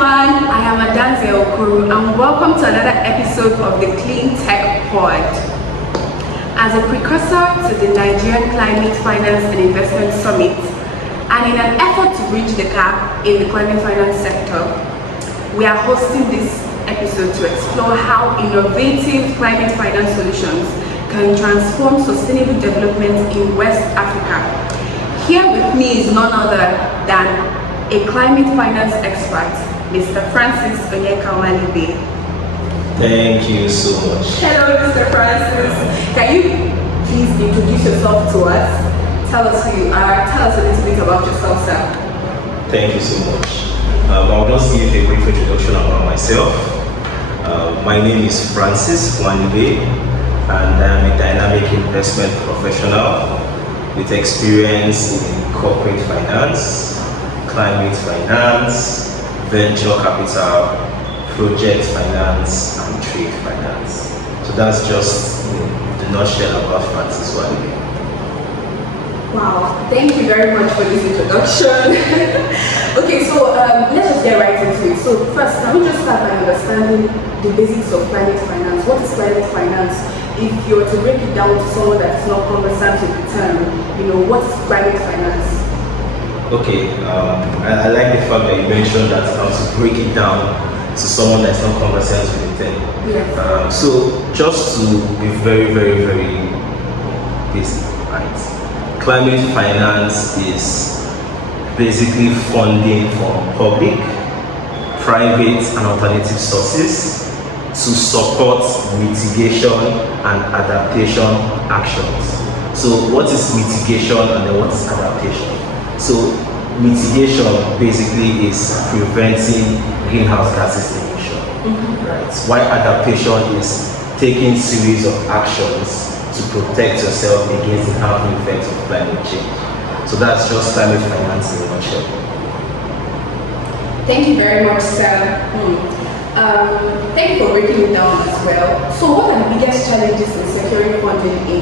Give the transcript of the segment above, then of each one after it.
everyone, I am Adanze Okuru and welcome to another episode of the Clean Tech Pod. As a precursor to the Nigerian Climate Finance and Investment Summit, and in an effort to bridge the gap in the climate finance sector, we are hosting this episode to explore how innovative climate finance solutions can transform sustainable development in West Africa. Here with me is none other than a climate finance expert, Mr. Francis Nwalibe. Thank you so much. Hello, Mr. Francis. Can you please introduce yourself to us? Tell us who you are. Tell us a little bit about yourself, sir. Thank you so much. I'll just give a brief introduction about myself. My name is Francis Nwalibe, and I'm a dynamic investment professional with experience in corporate finance, climate finance, venture capital, project finance, and trade finance. So that's just the nutshell about Francis Nwalibe. Wow, thank you very much for this introduction. Okay, so let's just get right into it. So first, can we just start by understanding the basics of climate finance? What is climate finance? If you were to break it down to someone that's not conversant with the term, what is climate finance? Okay, I like the fact that you mentioned that to break it down to someone that's not conversant with the term. Yes. So just to be very, very, very basic, right? Climate finance is basically funding from public, private, and alternative sources to support mitigation and adaptation actions. So what is mitigation and then what is adaptation? So mitigation basically is preventing greenhouse gases emission, right? While adaptation is taking series of actions to protect yourself against the harmful effects of climate change. So that's just climate finance in a nutshell. Thank you very much, sir. Thank you for breaking it down as well. So what are the biggest challenges in securing funding in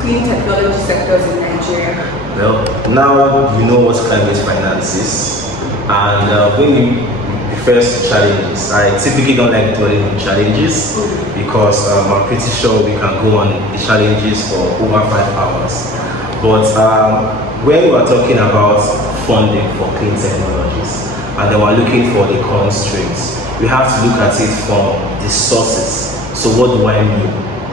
clean technology sectors in Nigeria? Well, now you know what climate finance is, and when you first challenges, I typically don't like dwelling on challenges because I'm pretty sure we can go on the challenges for over 5 hours. But when we are talking about funding for clean technologies and then we're looking for the constraints, we have to look at it from the sources. So what do I mean?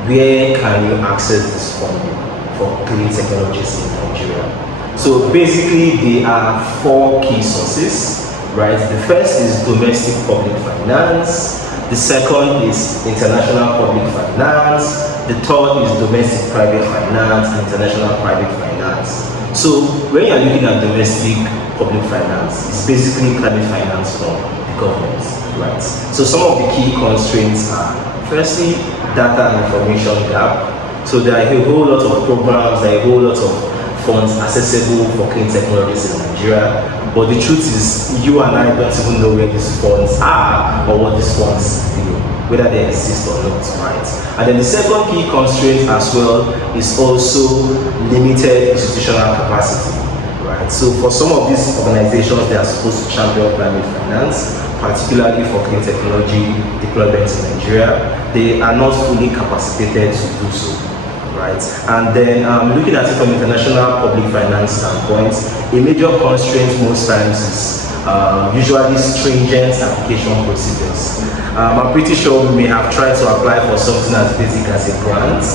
Where can you access this funding for clean technologies in Nigeria? So basically there are 4 key sources. Right. The first is domestic public finance. The second is international public finance. The third is domestic private finance and international private finance. So when you're looking at domestic public finance, it's basically climate finance from the government. Right. So some of the key constraints are firstly data and information gap. So there are a whole lot of programs, there are a whole lot of funds accessible for clean technologies in Nigeria. But the truth is, you and I don't even know where these funds are or what these funds do, whether they exist or not, right? And then the second key constraint as well is also limited institutional capacity, right? So for some of these organizations, they are supposed to champion climate finance, particularly for clean technology deployments in Nigeria. They are not fully capacitated to do so. Right. And then looking at it from international public finance standpoint, a major constraint most times is usually stringent application procedures. I'm pretty sure we may have tried to apply for something as basic as a grant,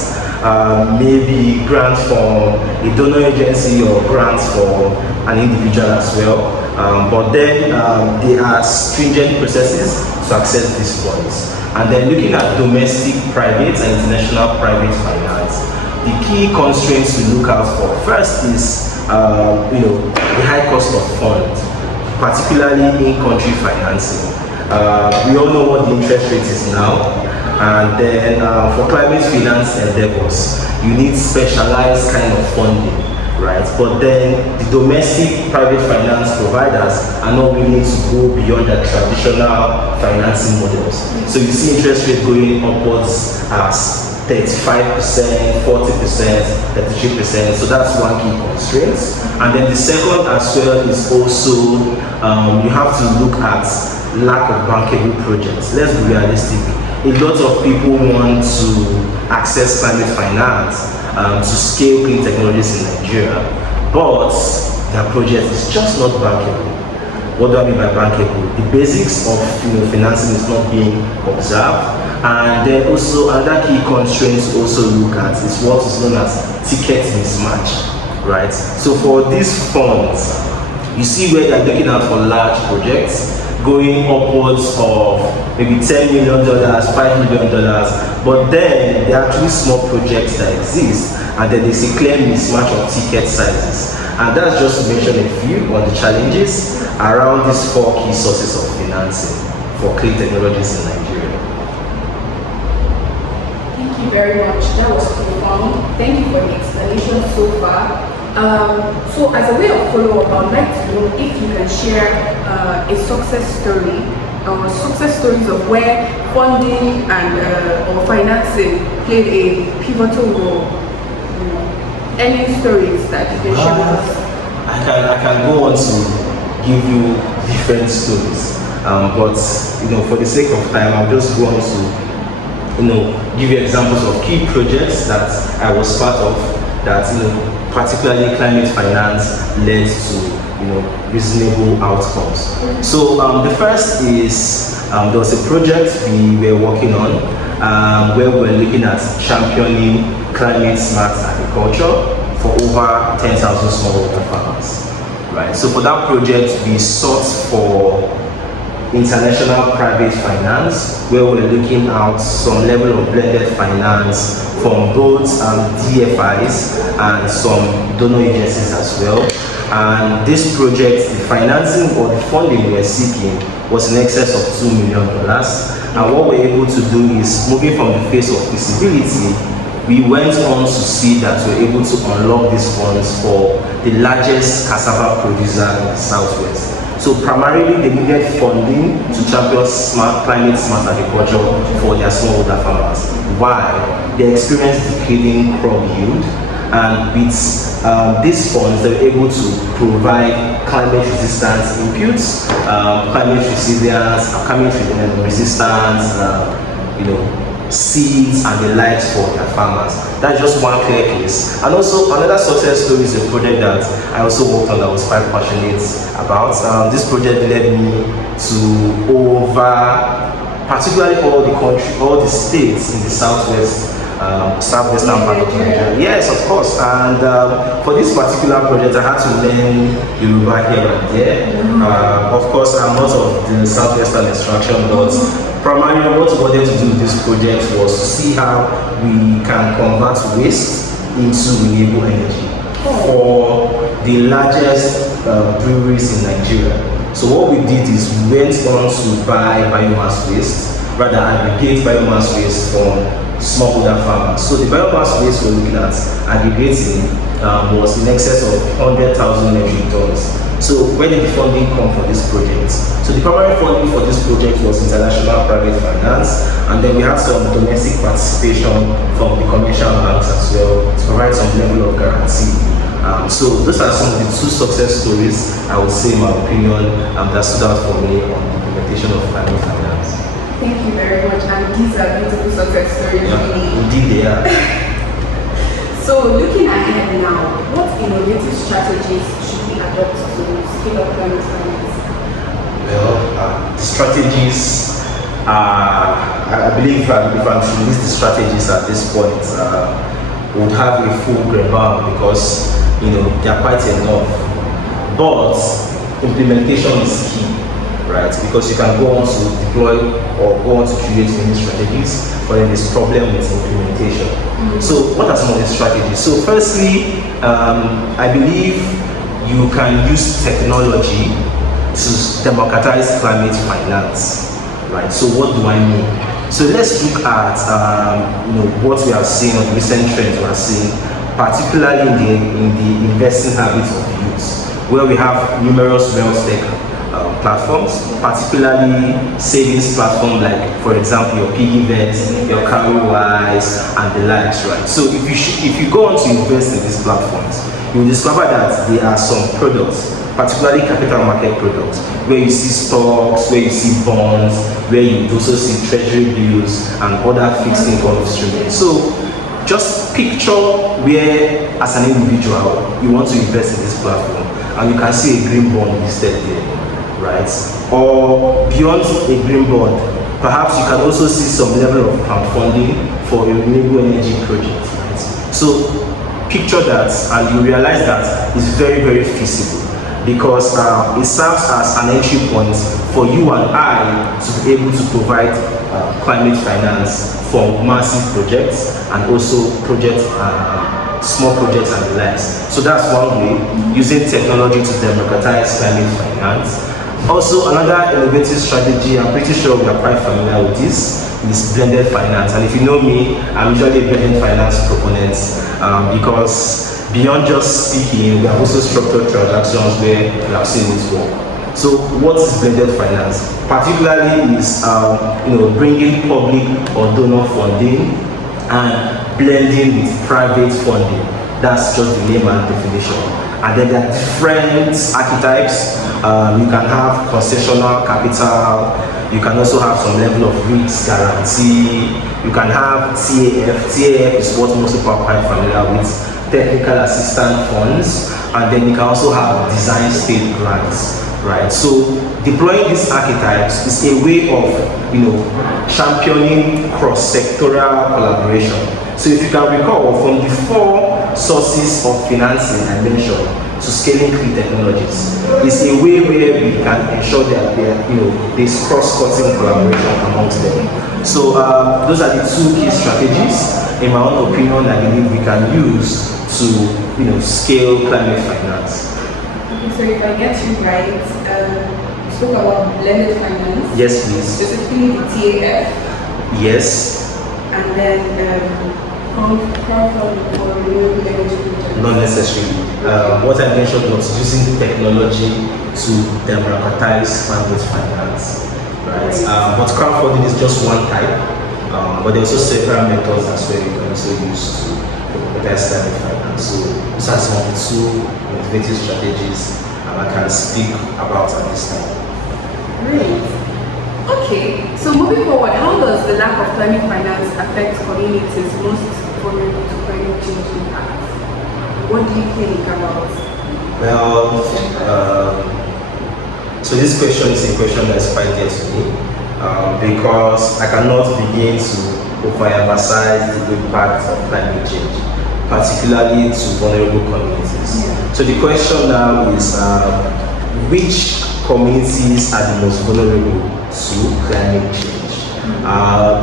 maybe grant from a donor agency or grants for an individual as well. But then there are stringent processes to access these funds. And then looking at domestic private and international private finance, the key constraints to look out for first is the high cost of funds, particularly in-country financing. We all know what the interest rate is now, and then for climate finance endeavors, you need specialized kind of funding, right? But then the domestic private finance providers are not willing to go beyond the traditional financing models. So you see interest rate going upwards as 35%, 40%, 33%. So that's one key constraint. And then the second as well is also you have to look at lack of bankable projects. Let's be realistic. A lot of people want to access climate finance to scale clean technologies in Nigeria, but their project is just not bankable. What do I mean by bankable? The basics of financing is not being observed, and then also another key constraint to also look at is what is known as ticket mismatch, right? So for these funds, you see where they're looking out for large projects going upwards of maybe $10 million, $5 million, but then there are actually small projects that exist, and then there's a clear mismatch of ticket sizes. And that's just to mention a few on the challenges around these four key sources of financing for clean technologies in Nigeria. Thank you very much. That was profound. Thank you for the explanation so far. So as a way of follow-up, I'd like to know if you can share a success story or success stories of where funding and or financing played a pivotal role. Any stories that you can share with us? I can go on to give you different stories, but for the sake of time, I'll just go on to give you examples of key projects that I was part of that particularly climate finance led to reasonable outcomes. So the first is there was a project we were working on where we were looking at championing climate smart agriculture for over 10,000 smallholder farmers. Right. So for that project, we sought for international private finance, where we're looking at some level of blended finance from both DFIs and some donor agencies as well. And this project, the financing or the funding we were seeking was in excess of $2 million. And what we're able to do is, moving from the phase of feasibility, we went on to see that we're able to unlock these funds for the largest cassava producer in the Southwest. So primarily they needed funding to champion climate smart agriculture for their smallholder farmers. Why? They experienced declining crop yield, and with these funds they were able to provide climate resistance inputs, climate resilience, climate resistance, seeds and the likes for their farmers. That's just one clear case. And also another success story is a project that I also worked on that I was quite passionate about. This project led me to particularly all the states in the southwestern part of Nigeria. Yes, of course. And for this particular project, I had to learn Yoruba here and there. Of course, I'm not of the southwestern extraction, but primarily what we wanted to do with this project was to see how we can convert waste into renewable energy for the largest breweries in Nigeria. So what we did is we went on to buy biomass waste, rather aggregate biomass waste from smallholder farmers. So the biomass waste we're looking at aggregating was in excess of 100,000 metric tons. So where did the funding come for this project? So the primary funding for this project was international private finance, and then we had some domestic participation from the commercial banks as well to provide some level of guarantee. So those are some of the two success stories, I would say in my opinion, that stood out for me on the implementation of climate finance. Thank you very much, and these are beautiful success stories. Yeah, indeed they are. So looking ahead now, what innovative strategies should we adopt to scale up climate finance? Well, the strategies I believe if I'm to list the strategies at this point, would have a full grammar because they are quite enough. But implementation is key, right? Because you can go on to deploy or go on to create new strategies, but then there's problem with implementation. So what are some of the strategies? So firstly, I believe you can use technology to democratize climate finance, right? So what do I mean? So let's look at what we are seeing on the recent trends we are seeing, particularly in the investing habits of youth, where we have numerous wealth tech platforms, particularly savings platform like, for example, your piggy banks, your Cowrywise, and the likes, right? So if you go on to invest in these platforms, you will discover that there are some products, particularly capital market products, where you see stocks, where you see bonds, where you also see treasury bills and other fixed income instruments. So just picture where, as an individual, you want to invest in this platform, and you can see a green bond listed there, right? Or beyond a green bond, perhaps you can also see some level of crowdfunding for a renewable energy project, right? So picture that, and you realize that it's very, very feasible, because it serves as an entry point for you and I to be able to provide climate finance for massive projects and also small projects and the likes. So that's one way, using technology to democratize climate finance. Also, another innovative strategy, I'm pretty sure we are quite familiar with this, is blended finance. And if you know me, I'm usually a blended finance proponent, because beyond just speaking, we have also structured transactions where we have seen it work. So what is blended finance? Particularly is bringing public or donor funding and blending with private funding. That's just the layman definition. And then there are different archetypes. You can have concessional capital. You can also have some level of risk guarantee. You can have TAF. TAF is what most people are quite familiar with, technical assistance funds. And then you can also have design state grants, right? So deploying these archetypes is a way of championing cross-sectoral collaboration. So if you can recall, from the 4 sources of financing I mentioned to scaling clean technologies, it's a way where we can ensure that there's cross-cutting collaboration amongst them. So those are the 2 key strategies, in my own opinion, I believe we can use to scale climate finance. Okay, so if I get you right, you spoke about blended finance. Yes, please. Specifically the TAF. Yes. And then crowdfunding for renewable energy projects. Not necessarily. What I mentioned was using technology to democratize climate finance, right? But crowdfunding is just one type, but there are also several methods as well you can also use to democratize climate finance. So these are some of the 2 innovative strategies I can speak about at this time. Great. Okay, so moving forward, how does the lack of climate finance affect communities most vulnerable to climate change impact? What do you think about? Well, so this question is a question that is quite dear to me, because I cannot begin to overemphasize the impact of climate change, particularly to vulnerable communities. Yeah. So the question now is, which communities are the most vulnerable to climate change?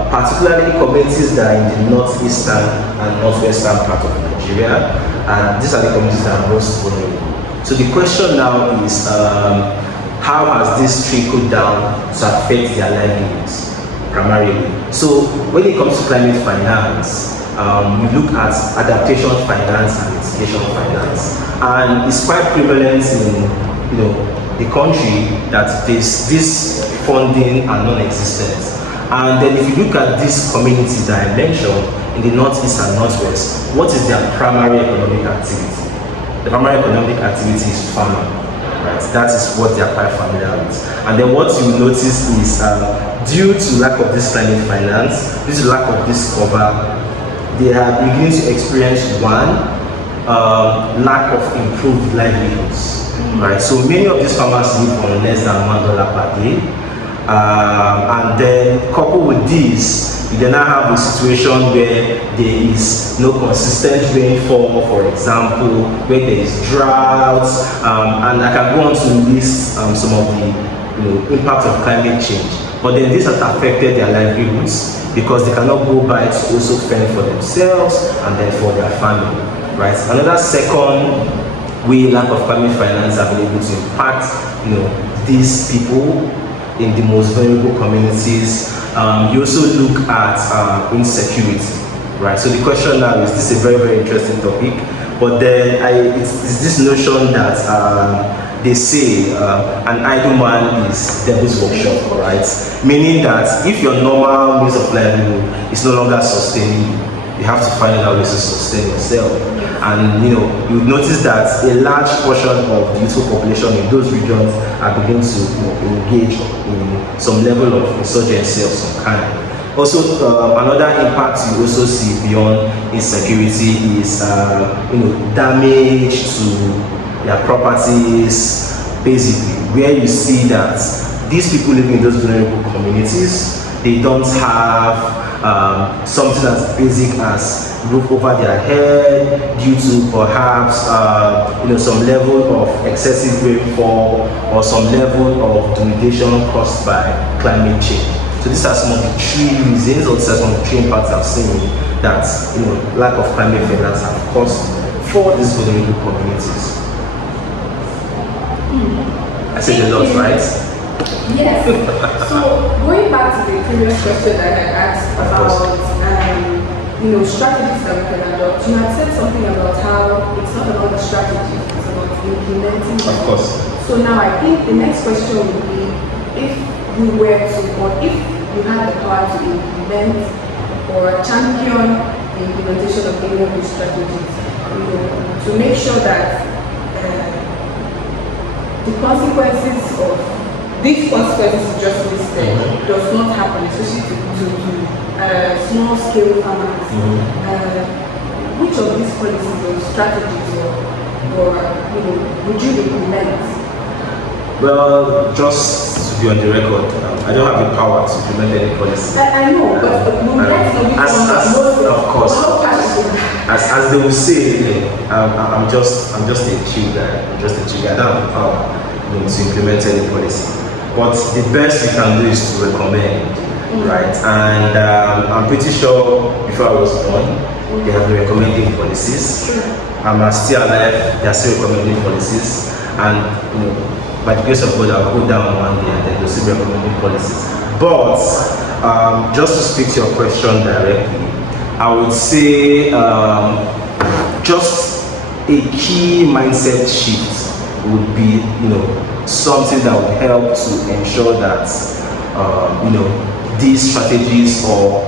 Particularly communities that are in the northeastern and northwestern part of Nigeria, and these are the communities that are most vulnerable. So the question now is, how has this trickled down to affect their livelihoods primarily? So when it comes to climate finance, we look at adaptation finance and mitigation finance, and it's quite prevalent in the country that this funding are non-existent. And then if you look at these communities that I mentioned in the northeast and northwest, what is their primary economic activity? The primary economic activity is farming, right? That is what they are quite familiar with. And then what you notice is, due to lack of this climate finance, due to lack of this cover, they are beginning to experience lack of improved livelihoods, right? So many of these farmers live on less than $1 per day, and then coupled with this, you then have a situation where there is no consistent rainfall, for example, where there is droughts, and I can go on to list some of the impact of climate change. But then this has affected their livelihoods because they cannot go by to also fend for themselves and then for their family, right? Another second way lack of climate finance are able to impact these people in the most vulnerable communities. You also look at insecurity, right? So the question now is, this is a very, very interesting topic, but then it's this notion that they say an idle man is devil's workshop, right? Meaning that if your normal means of livelihood is no longer sustaining, you have to find other ways to sustain yourself. And you would notice that a large portion of the youthful population in those regions are beginning to engage in some level of insurgency of some kind. Also, another impact you also see beyond insecurity is damage to their properties, basically, where you see that these people living in those vulnerable communities, they don't have something as basic as roof over their head due to perhaps some level of excessive rainfall or some level of denudation caused by climate change. So these are some of the three reasons, or some of the three impacts I've seen that lack of climate finance have caused for these vulnerable communities. I said a lot, right? Yes. So going back to the previous question that I asked about strategies that we can adopt, you had said something about how it's not about the strategy, it's about implementing. Of course. So now I think the next question would be, if you were to, or if you had the power to implement or champion the implementation of any of these strategies, to make sure that the consequences of these consequences you just listed does not happen, especially to small scale farmers. Which of these policies or strategies or would you implement? Well, just to be on the record, I don't have the power to implement any policy. I know, but we would like to be of course, as they will say, I'm just a chief guy. I don't have the power to implement any policy. But the best you can do is to recommend, right? And I'm pretty sure before I was born, they have been recommending policies. I'm still alive, they are still recommending policies. And by the grace of God, I'll go down one day and then they'll still be recommending policies. But just to speak to your question directly, I would say just a key mindset shift would be, something that would help to ensure that, these strategies or,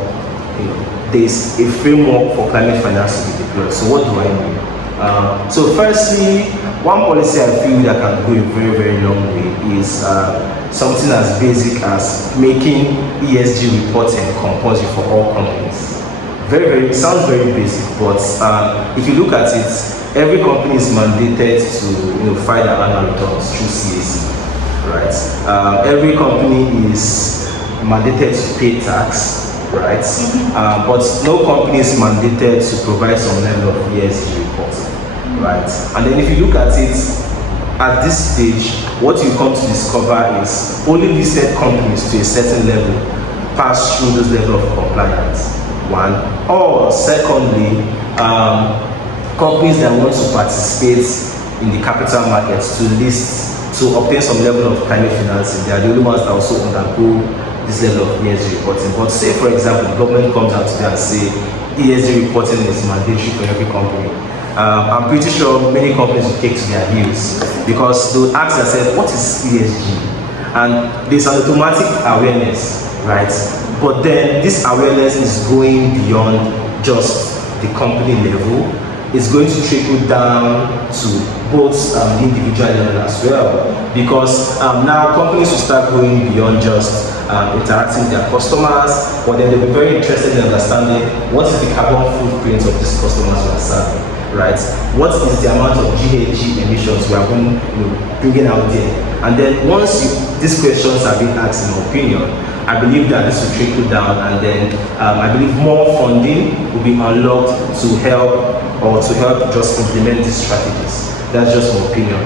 there's a framework for climate finance to be deployed. So what do I mean? So firstly, one policy I feel that can go a very, very long way is something as basic as making ESG reporting compulsory for all companies. It sounds very basic, but if you look at it, every company is mandated to file their annual returns through CAC, right? Every company is mandated to pay tax, right? But no company is mandated to provide some level of ESG reports, right? And then if you look at it, at this stage, what you come to discover is only listed companies to a certain level pass through this level of compliance, one. Or secondly, companies that want to participate in the capital markets to obtain some level of climate financing, they are the only ones that also undergo this level of ESG reporting. But say, for example, the government comes out today and say ESG reporting is mandatory for every company. I'm pretty sure many companies will take to their heels because they'll ask themselves, what is ESG? And there's an automatic awareness, right? But then this awareness is going beyond just the company level. It's going to trickle down to both the individual level as well, because now companies will start going beyond just interacting with their customers, but then they'll be very interested in understanding what is the carbon footprint of these customers we are serving, right? What is the amount of GHG emissions we are bringing out there? And then once these questions are being asked, in my opinion, I believe that this will trickle down, and then I believe more funding will be unlocked to help just implement these strategies. That's just my opinion.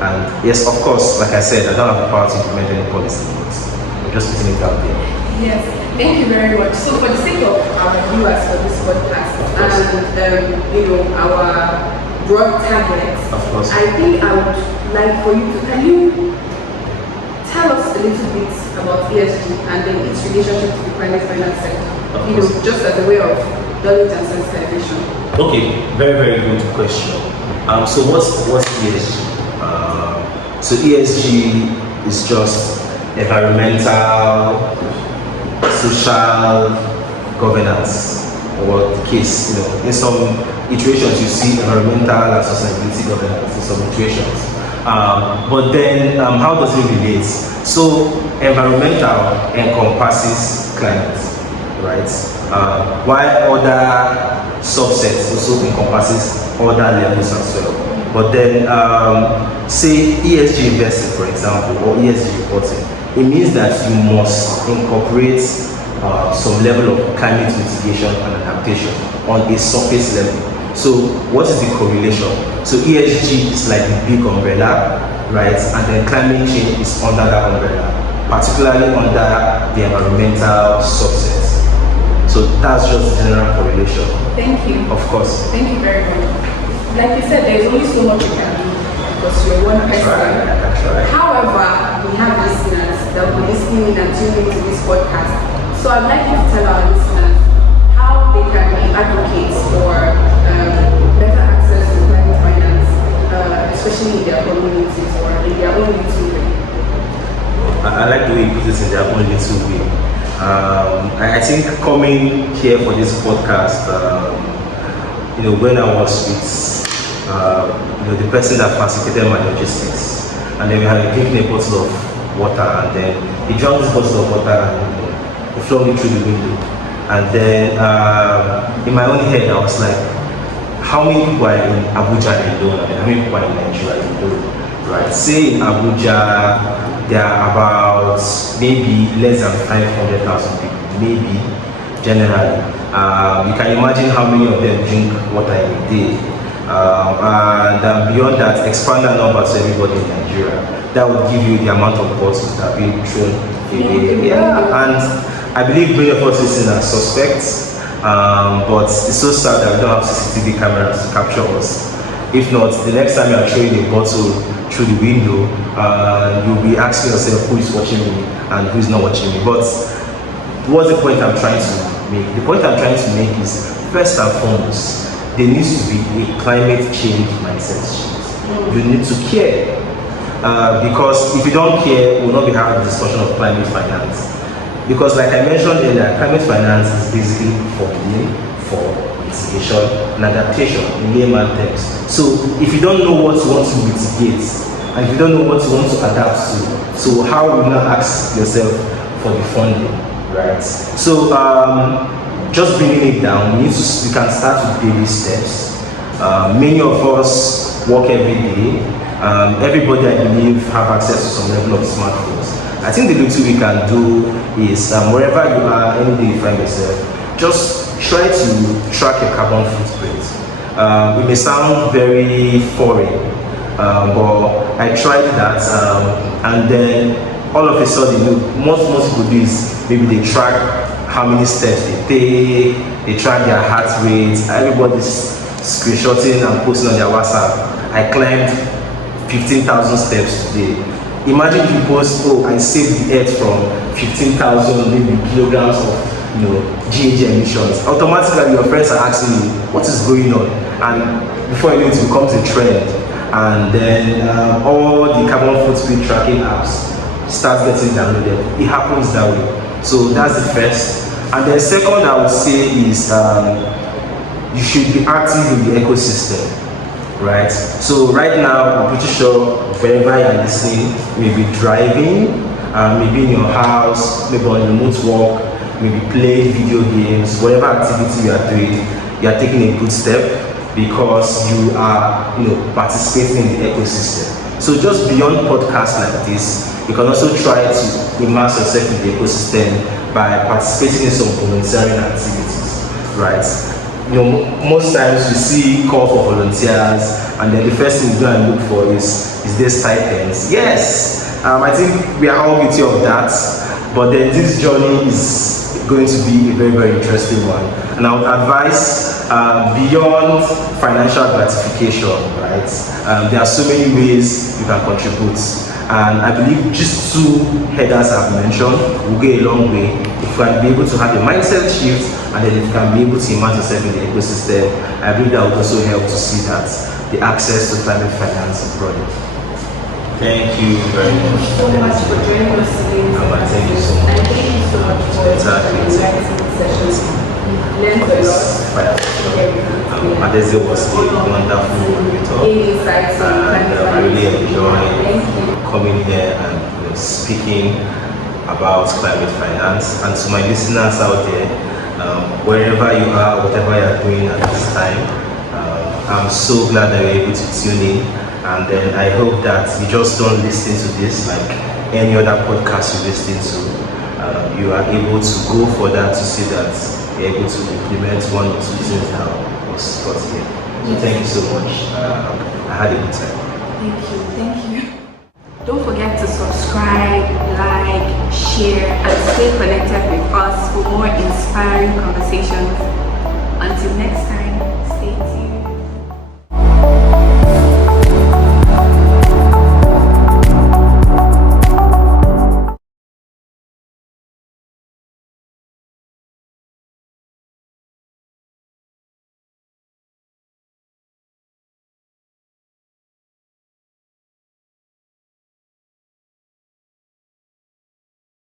And yes, of course, like I said, I don't have the power to implement any policy, but I'm just putting it out there. Yes, thank you very much. So for the sake of our viewers for this podcast and our broad targets, Of course. I think I would like for you to tell us a little bit about ESG and then its relationship to the climate finance sector. Just as a way of knowledge and sensitization. Okay, very, very good question. So what's ESG? So ESG is just environmental, social governance, or the case, in some iterations you see environmental and sustainability governance in some iterations. But then how does it relate? So environmental encompasses climate, right? While other subsets also encompasses other levels as well. But then say ESG investing, for example, or ESG reporting, it means that you must incorporate some level of climate mitigation and adaptation on a surface level. So what is the correlation? So ESG is like the big umbrella, right? And then climate change is under that umbrella, particularly under the environmental subsets. So that's just the general correlation. Thank you. Of course. Thank you very much. Like you said, there's only so much you can do because you're one person. Right. However, we have listeners that will be listening and tuning into this podcast. So I'd like you to tell our listeners how they can be advocates for better access to climate finance, especially in their communities or in their own little way. I like the way you put it in their own little way. I think coming here for this podcast, when I was with the person that facilitated my logistics, and then we had drinking a bottle of water, and then he drank this bottle of water and he flung it through the window. And then in my own head, I was like, how many people are in Abuja alone? And how many people are in Nigeria alone? Right? Say in Abuja, there are about maybe less than 500,000 people, maybe generally. You can imagine how many of them drink water in a day. And beyond that, expand that number to everybody in Nigeria. That would give you the amount of bottles that are being thrown away. And I believe many of us listening are suspects, but it's so sad that we don't have CCTV cameras to capture us. If not, the next time you are throwing a bottle through the window, you'll be asking yourself who is watching me and who is not watching me. But what's the point I'm trying to make? The point I'm trying to make is, first and foremost, there needs to be a climate change mindset shift. You need to care. Because if you don't care, we'll not be having a discussion of climate finance. Because like I mentioned earlier, climate finance is basically funding for mitigation and adaptation in layman terms. So if you don't know what you want to mitigate, and if you don't know what you want to adapt to, so how will you not ask yourself for the funding, right? So just bringing it down, we can start with baby steps. Many of us work every day. Everybody, I believe, have access to some level of smartphones. I think the little we can do is wherever you are, any day you find yourself, just try to track your carbon footprint. It may sound very foreign, but I tried that, and then all of a sudden, most people do is maybe they track how many steps they take, they track their heart rate. Everybody's screenshotting and posting on their WhatsApp. I climbed 15,000 steps today. Imagine if you post, oh, I saved the earth from 15,000 maybe kilograms of GHG emissions. Automatically your friends are asking you, what is going on? And before you know it becomes a trend. And then all the carbon footprint tracking apps start getting downloaded. It happens that way. So that's the first. And then second, I would say is you should be active in the ecosystem. Right? So right now, I'm pretty sure wherever you're listening, maybe driving, maybe in your house, maybe on remote work, maybe playing video games, whatever activity you are doing, you are taking a good step because you are participating in the ecosystem. So just beyond podcasts like this, you can also try to immerse yourself in the ecosystem by participating in some volunteering activities, right? Most times we see call for volunteers, and then the first thing you go and look for is there stipends? Yes, I think we are all guilty of that. But then this journey is going to be a very, very interesting one. And I would advise beyond financial gratification, right? There are so many ways you can contribute. And I believe just two headers I've mentioned will go a long way. If you can be able to have a mindset shift, and then if you can be able to immerse yourself in the ecosystem, I believe that will also help to see that the access to climate finance is broadened. Thank you very much. Thank you so much for joining us today. Thank you so much. And thank you so much for Exactly. the writing session. Learned a lot. Adese was a wonderful mentor, Insights on and I really enjoyed Thank you. coming here and speaking about climate finance. And to my listeners out there, wherever you are, whatever you are doing at this time, I'm so glad that you're able to tune in. And then I hope that you just don't listen to this like any other podcast you listen to. You are able to go for that to see that you're able to implement one or two things that was taught here. So thank you so much. I had a good time. Thank you. Thank you. Don't forget to subscribe, like, share, and stay connected with us for more inspiring conversations. Until next time, stay tuned.